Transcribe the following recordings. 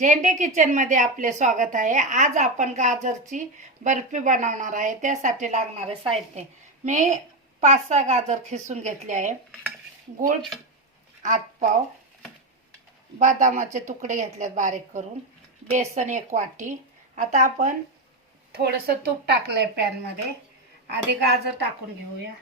झेंडे किचनमध्ये आपले स्वागत आहे. आज आपण गाजरची बर्फी बनवणार आहे. त्यासाठी लागणारे साहित्य. मी पाच सहा गाजर खिसून घेतले आहे. गूळ आतपाव बदामाचे तुकडे घेतलेत बारीक करून. बेसन एक वाटी. आता आपण थोडंसं तूप टाकलं आहे पॅनमध्ये. आधी गाजर टाकून घेऊया.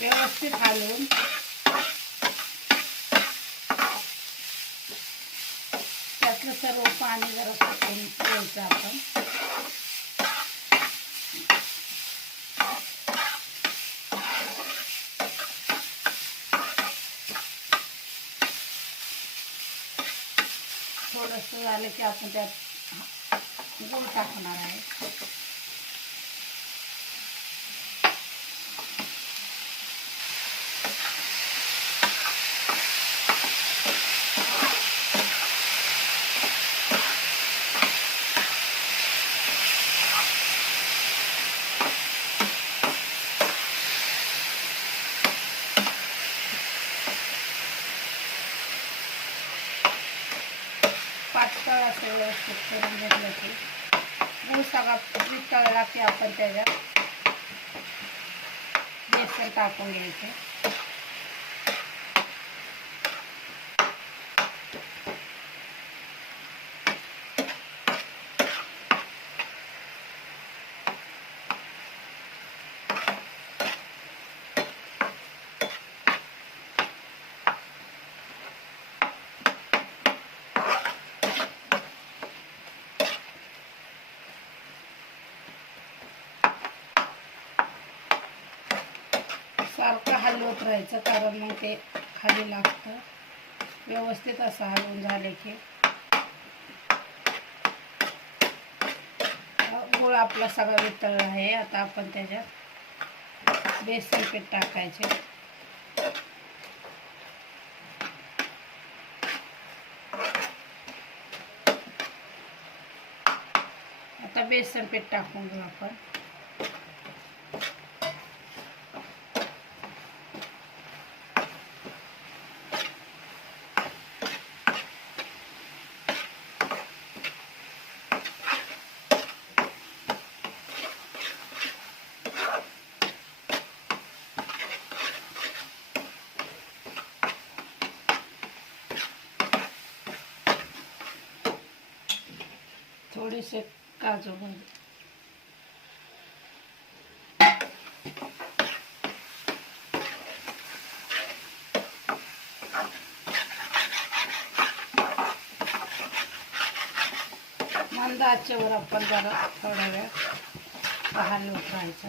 व्यवस्थित हलवून. त्यातलं सर्व पाणी जरा टाकून घ्यायचं आपण. थोडंसं झालं की आपण त्यात गुळ टाकणार आहे. पातळ असं व्यवस्थित करून घेतलं की गूळ सगळा की आपण त्याच्यात बेसन टाकून घ्यायचं. सारखं हलवत राहायचं कारण मग ते खाली लागतं. व्यवस्थित असं हलवून झाले की. गुळ आपला सगळा वितळला आहे आता आपण त्याच्यात बेसन पीठ टाकायचे. आता बेसन पीठ टाकून घेऊ आपण. थोडेसे काजू घालू मंद आचेवर आपण जरा थोडा वेळ हलवत उठवायचं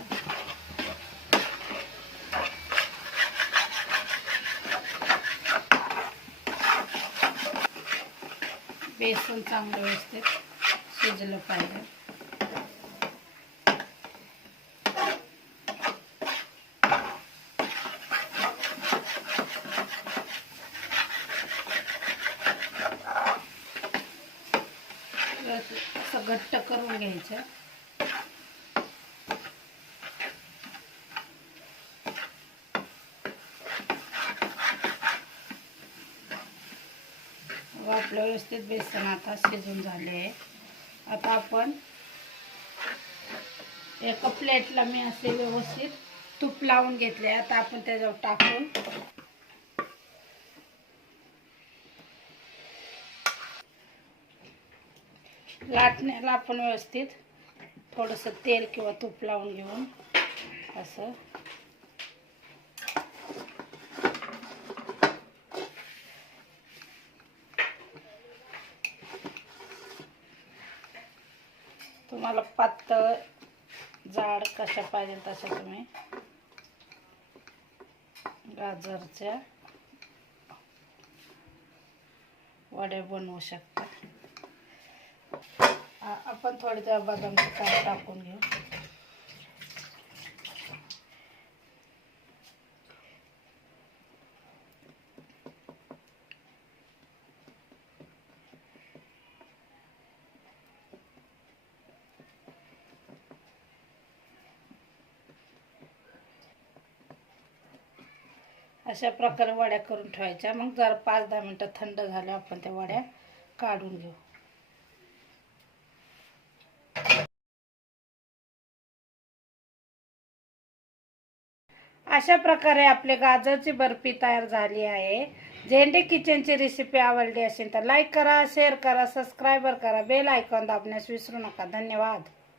बेसन चांगलं व्यवस्थित शिजलं पाहिजे. असं घट्ट करून घ्यायचं. आपलं व्यवस्थित बेसन आता शिजून झाले आहे आता आपण एका प्लेटला मी असे व्यवस्थित तूप लावून घेतले. आता आपण त्याच्यावर टाकून लाटण्याला आपण व्यवस्थित थोडंसं तेल किंवा तूप लावून घेऊन असं तुम्हाला पातळ जाड कशा पाहिजे तशा तुम्ही गाजरच्या वड्या बनवू शकता. आ- आपण थोडे त्या काय टाकून घेऊ. अशा प्रकारे वड्या करून ठेवायच्या. मग जर पाच दहा मिनटं थंड झाल्या आपण त्या वड्या काढून घेऊ. अशा प्रकारे आपले गाजरची बर्फी तयार झाली आहे. झेंडे किचनची रेसिपी आवडली असेल तर लाईक करा शेअर करा सबस्क्राईबर करा. बेल आयकॉन दाबण्यास विसरू नका. धन्यवाद.